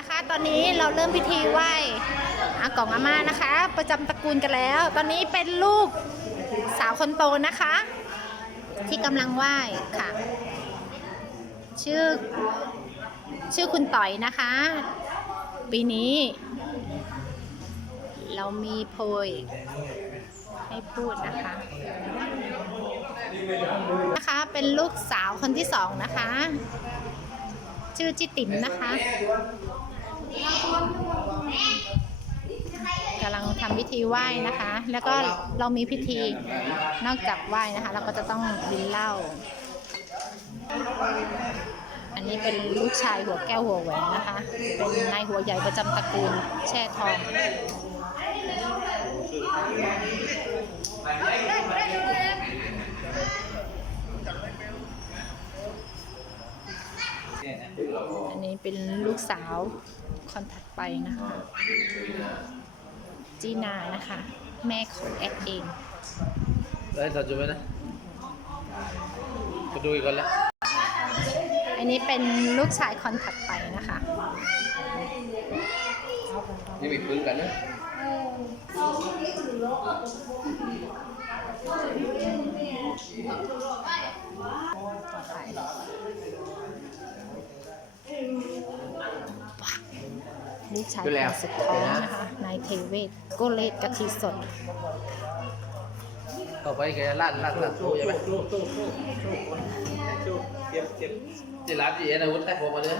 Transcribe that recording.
นะคะ ตอนนี้เราเริ่มพิธีไหว้อากงอาม่านะคะ ประจำตระกูลกันแล้ว ตอนนี้เป็นลูกสาวคนโตนะคะ ที่กำลังไหว้ค่ะ ชื่อชื่อคุณต่อยนะคะ ปีนี้ เรามีโพยให้พูดนะคะ นะคะเป็นลูกสาวคนที่สองนะคะ ชื่อจิติ๋มนะคะ กำลังทำพิธีไหว้นะคะ แล้วก็เรามีพิธีนอกจากไหว้นะคะ เราก็จะต้องดินเหล้า อันนี้เป็นลูกชายหัวแก้วหัวแหวนนะคะ เป็นนายหัวใหญ่ประจำตระกูลแช่ทอง อันนี้เป็นลูกสาวคนถัดไปนะคะ จีนานะคะ แม่ของแอดเอง đấy giờ chụp bên này cái đuôi con lại อันนี้เป็นลูกชายคนถัดไปนะคะ như mình cứng cắn nữa ลูก ชายคนสุดท้องนะคะนายเทเวศโกเลตกะทิสด ต่อไปแกลาดลาดลาดตู้ใช่ไหมที่ร้านที่เอ็นอาวุธแท้ผมมาเลย